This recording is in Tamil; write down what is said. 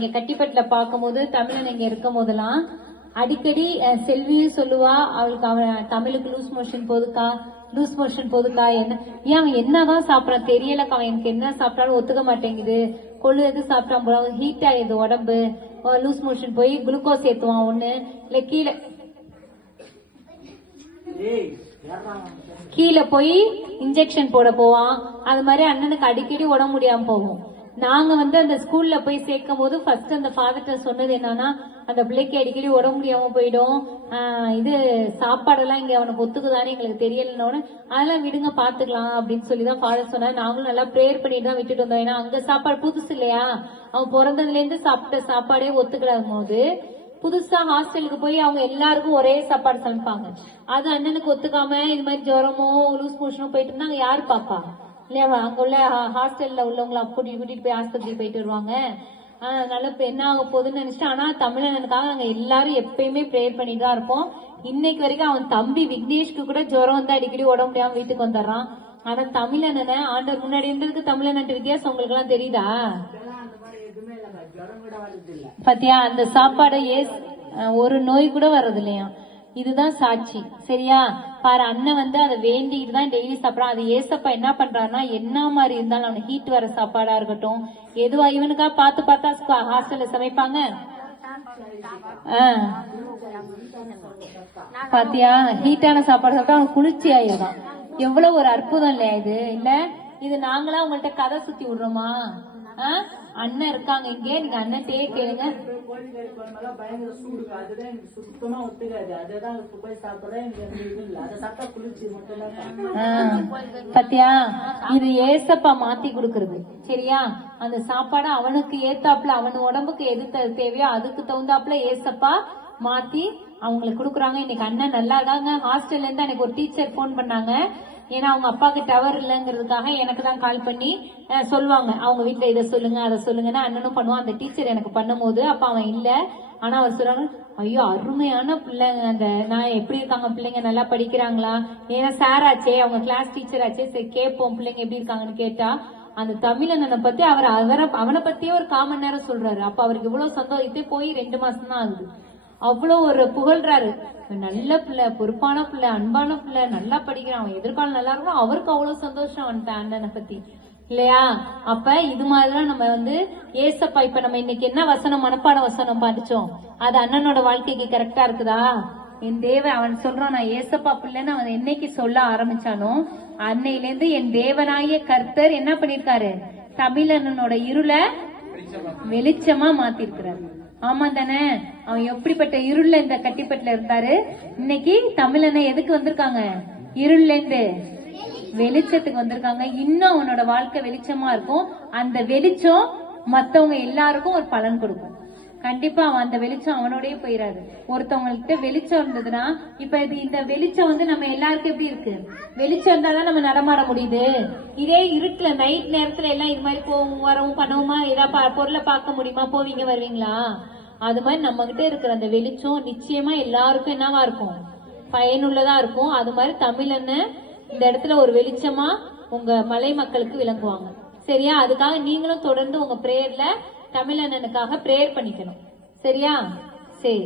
இங்க கட்டிப்பட்டுல பார்க்கும்போது தமிழன் இங்க இருக்கும் போதெல்லாம் அடிக்கடி செல்வியும் சொல்லுவா, அவளுக்கு அவன் தமிழுக்கு லூஸ் மோஷன் போதுக்கா என்ன ஏன் அவன் என்னதான் சாப்பிடான் தெரியலக்கா, அவன் எனக்கு என்ன சாப்பிட்டாலும் ஒத்துக்க மாட்டேங்குது, கொள்ளு எது சாப்பிட்டான் போல ஹீட் ஆயிடுது உடம்பு, லூஸ் மோஷன் போய் குளுக்கோஸ் ஏத்துவான் ஒண்ணு இல்ல கீழே போய் இன்ஜெக்ஷன் போட போவான். அது மாதிரி அண்ணனுக்கு அடிக்கடி உடம்பு முடியாம போகும். நாங்க அந்த ஸ்கூல்ல போய் சேர்க்கும் போது ஃபர்ஸ்ட் அந்த ஃபாதர்ட்ட சொன்னது என்னன்னா, அந்த பிள்ளைக்கு அடிக்கடி உடம்பு முடியாம போயிடும், இது சாப்பாடெல்லாம் இங்க அவனுக்கு ஒத்துக்குதானே எங்களுக்கு தெரியலன்னு, அதெல்லாம் விடுங்க பாத்துக்கலாம் அப்படின்னு சொல்லிதான் ஃபாதர் சொன்னார். நாங்களும் நல்லா ப்ரேயர் பண்ணிட்டு தான் விட்டுட்டு வந்தோம். ஏன்னா அங்க சாப்பாடு புதுசு இல்லையா, அவன் பிறந்ததுல இருந்து சாப்பிட்ட சாப்பாடே ஒத்துக்கிடாத போது புதுசா ஹாஸ்டலுக்கு போய் அவங்க எல்லாருக்கும் ஒரே சாப்பாடு சமைப்பாங்க. அது அண்ணனுக்கு ஒத்துக்காம இது மாதிரி ஜுரமோ லூஸ் மோஷனோ போயிட்டு இருந்தா யாரு பாப்பா இல்லையா, அங்க உள்ள ஹாஸ்டல்ல உள்ளவங்களை கூட்டிட்டு போய் ஆஸ்பத்திரி போயிட்டு வருவாங்க. அதனால இப்ப என்ன ஆக போகுதுன்னு நினைச்சிட்டு, ஆனா தமிழனுக்காக நாங்க எல்லாரும் எப்பயுமே ப்ரேயர் பண்ணிட்டு தான் இருப்போம். இன்னைக்கு வரைக்கும் அவன் தம்பி விக்னேஷ்க்கு கூட ஜுரம் வந்து அடிக்கடி உடம்பு முடியாம வீட்டுக்கு வந்துடுறான். ஆனா தமிழனை ஆண்டவர் முன்னாடி இருந்ததுக்கு தமிழன் வித்தியாசம் உங்களுக்கு எல்லாம் தெரியுதா? பாத்தியா, அந்த சாப்பாடு ஒரு நோய் கூட வர்றது இல்லையா, இதுதான் சாட்சி. சரியா பாரு, அண்ணன் அதை வேண்டிட்டு தான் டெய்லி சாப்பிடான். அது ஏசப்பா என்ன பண்றாருன்னா, என்ன மாதிரி இருந்தாலும் அவனுக்கு ஹீட் வர சாப்பாடா இருக்கட்டும் எதுவா இவனுக்கா பார்த்தா ஹாஸ்டல்ல சமைப்பாங்க. பாத்தியா, ஹீட்டான சாப்பாடு சாப்பிட்டா அவனுக்கு குளிர்ச்சி ஆயிடும். எவ்வளவு ஒரு அற்புதம் இல்லையா இது? இல்ல இது நாங்களா உங்கள்ட்ட கதை சுத்தி விடுறோமா? அண்ணன் இருக்காங்க இங்க, நீங்க அண்ணன்ட்டே கேளுங்க. பத்தியா, இது ஏசப்பா மாத்தி கொடுக்கறது. சரியா, அந்த சாப்பாடு அவனுக்கு ஏத்தாப்புல அவன் உடம்புக்கு எது தேவையோ அதுக்கு தகுந்தாப்புல ஏசப்பா மாத்தி அவங்களுக்கு கொடுக்குறாங்க. இன்னைக்கு அண்ணன் நல்லா இருக்காங்க. ஹாஸ்டல்ல இருந்து எனக்கு ஒரு டீச்சர் போன் பண்ணாங்க. ஏன்னா அவங்க அப்பாவுக்கு டவர் இல்லைங்கிறதுக்காக எனக்கு தான் கால் பண்ணி சொல்லுவாங்க, அவங்க வீட்டுல இதை சொல்லுங்க அதை சொல்லுங்கன்னா அண்ணனும் பண்ணுவான். அந்த டீச்சர் எனக்கு பண்ணும் போது அப்ப அவன் இல்ல, ஆனா அவர் சொல்றாங்க, ஐயோ அருமையான பிள்ளைங்க, அந்த நான் எப்படி இருக்காங்க பிள்ளைங்க, நல்லா படிக்கிறாங்களா, ஏன்னா சார் ஆச்சே அவங்க கிளாஸ் டீச்சர் ஆச்சே, சரி கேட்போம் பிள்ளைங்க எப்படி இருக்காங்கன்னு கேட்டா அந்த தமிழனை பத்தி அவனை பத்தியே ஒரு 1/4 மணி நேரம் சொல்றாரு. அப்ப அவருக்கு இவ்வளவு சந்தோஷத்தை போய் 2 மாசம் தான் ஆகுது. அவ்வளவு ஒரு புகழ்றாரு, நல்ல பிள்ளை, பொறுப்பான பிள்ளை, அன்பான பிள்ளை, நல்லா படிக்கிறான், அவன் எதிர்காலம் நல்லா இருக்கும். அவருக்கு அவ்வளவு சந்தோஷம் அவன் அண்ணனை பத்தி இல்லையா? அப்ப இது மாதிரிலாம் நம்ம ஏசப்பா, இப்ப நம்ம இன்னைக்கு என்ன வசனம் மனப்பாட வசனம் படிச்சோம், அது அண்ணனோட வாழ்க்கைக்கு கரெக்டா இருக்குதா? என் தேவன் அவன் சொல்றான், நான் ஏசப்பா பிள்ளைன்னு அவன் என்னைக்கு சொல்ல ஆரம்பிச்சானோ அன்னையில இருந்து என் தேவனாய கர்த்தர் என்ன பண்ணிருக்காரு, தமிழனோட இருளை வெளிச்சமா மாத்திருக்கிறாரு. ஆமா தானே? அவன் எப்படிப்பட்ட இருள்ல இந்த கட்டிப்பட்டுல இருந்தாரு, இன்னைக்கு தமிழனை எதுக்கு வந்திருக்காங்க, இருள்ல இருந்து வெளிச்சத்துக்கு வந்திருக்காங்க. இன்னும் அவனோட வாழ்க்கை வெளிச்சமா இருக்கும். அந்த வெளிச்சம் மத்தவங்க எல்லாருக்கும் ஒரு பலன் கொடுக்கும். கண்டிப்பா அவன் அந்த வெளிச்சம் அவனோடய போயிடாது. ஒருத்தவங்கள்ட்ட வெளிச்சம் இருந்ததுன்னா, இப்ப இந்த வெளிச்சம் நம்ம எல்லாருக்கும் எப்படி இருக்கு, வெளிச்சம் இருந்தாதான் நம்ம நடமாட முடியுது. இதே இருட்டுல நைட் நேரத்துல எல்லாம் இது மாதிரி போவும் வரவும் பண்ணவுமா, ஏதாவது பொருளை பார்க்க முடியுமா, போவீங்க வருவீங்களா? அது மாதிரி நம்ம கிட்ட இருக்கிற அந்த வெளிச்சம் நிச்சயமா எல்லாருக்கும் என்னவா இருக்கும், பயனுள்ளதா இருக்கும். அது மாதிரி தமிழன்னு இந்த இடத்துல ஒரு வெளிச்சமா உங்க மலை மக்களுக்கு விளங்குவாங்க. சரியா? அதுக்காக நீங்களும் தொடர்ந்து உங்க பிரேயர்ல தமிழனுக்காக பிரேயர் பண்ணிக்கணும். சரியா? சரி.